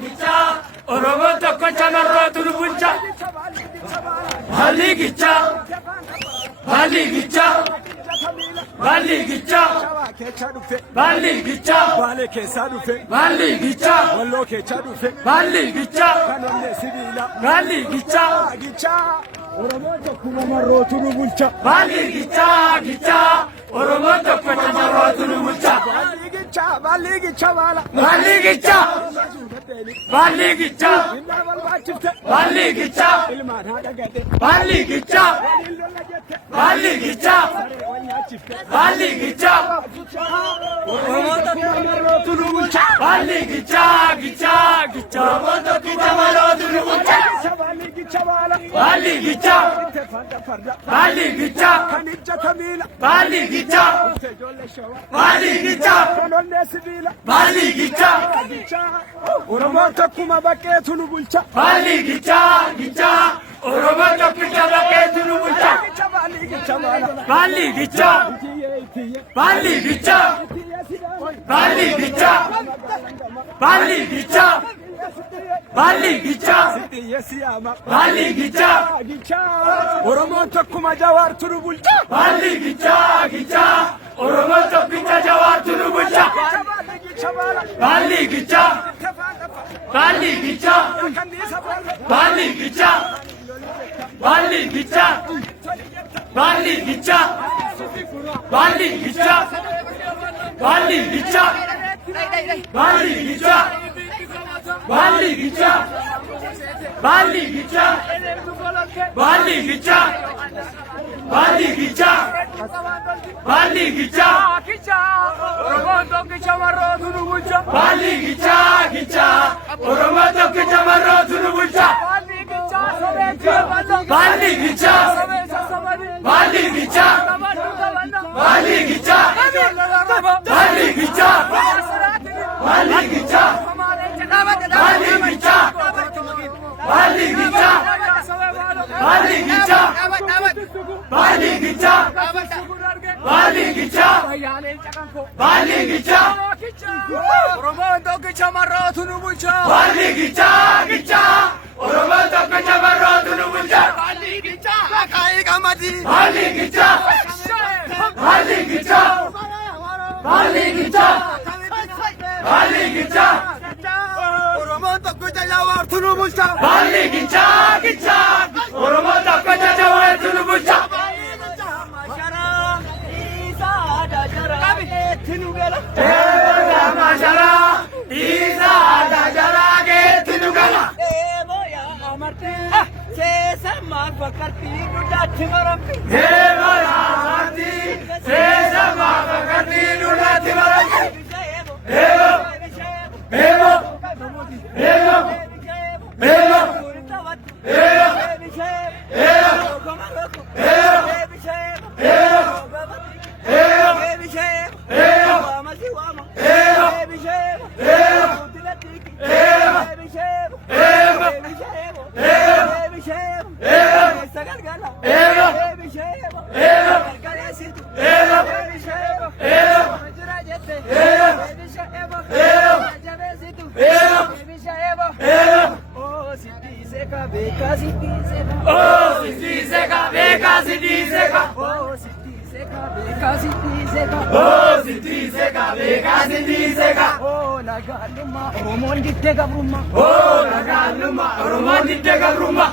gicha Oromo tokko chamarrootu nu bulcha Balli gicha Balli gicha Balli gicha Balli gicha Bale keessa dhufe Balli gicha walloo keessa dhufe Balli gicha kanollee sibiila Balli gicha gicha Oromoo tokkuma marrootu nu bulcha Balli gicha Oromo tokko chamarrootu nu bulcha Balli gicha bala Balli gicha Balli gicha Inna balbaachifte Balli gicha ilmaan haadha gade Balli gicha Balli gicha Balli gicha Oromoo tokkuma marrootu nu bulcha Balli gicha Oromo tokko chamarrootu nu bulcha Balli gicha bala Balli gicha farda farda Balli gicha kan ijjata miila Balli gicha ijoollee shawaa Balli gicha kanollee sibiila Balli gicha Oromoo tokkuma bakkeetu nu bulcha Balli gicha Oromo tokko chamarrootu nu bulcha Balli gicha bala Balli gicha Balli gicha Balli gicha Balli gicha Balli gicha Balli gicha Oromoon tokkuma jawaartu nu bulcha Balli gicha Oromo tokko jawaartu nu bulcha Balli gicha Balli gicha Balli gicha Balli gicha Balli gicha Balli gicha Balli gicha Balli gicha Balli gicha Balli gicha Balli gicha Balli gicha Balli gicha Oromoon tokko chamarrootu nu bulcha Balli gicha Oromo tokko chamarrootu nu bulcha Balli gicha Balli gicha Balli gicha Balli gicha Balli gicha Balli gicha Balli gicha Balli gicha Balli gicha Balli gicha Balli gicha Oromoon tokko chamarrootu nu bulcha Balli gicha Oromo tokko chamarrootu nu bulcha Balli gicha akaayii qamadii Balli gicha Balli gicha Balli gicha Balli gicha Oromoon tokko jawaartu nu bulcha Balli gicha Oromo tokko jawaartu nu bulcha Mashara Isa Dajara Geetti nu gala Deema yaamatti seesa maafakatti nurratti maratti Deema Deema Deema Deema Oromoon diddee gabrummaa Oromoon diddee gabrummaa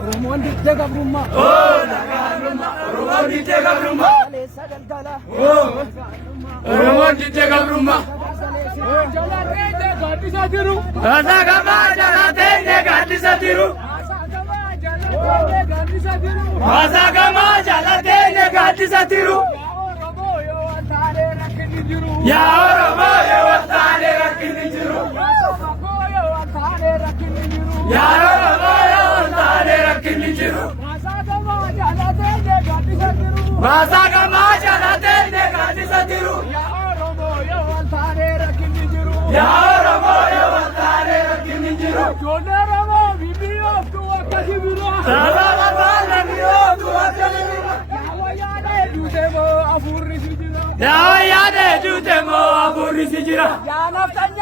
Oromoon diddee gabrummaa Oromoon diddee gabrummaa Kaleessa galgala Oromoon diddee gabrummaa Asagamaa jalatee gaaddisa jiru Asagamaa jalatee gaaddisa jiru Yaa Oromoo yoo waltaanee rakkinni jiru Yaa Oromoo yoo waltaanee rakkinni jiru Asagamaa jalatee gaaddisa jiru Yaa Oromoo yoo waltaanee rakkinni jiru Sababa baala biyootu akka Yaa yaade juute moo afuurri si jira. yaa naftanya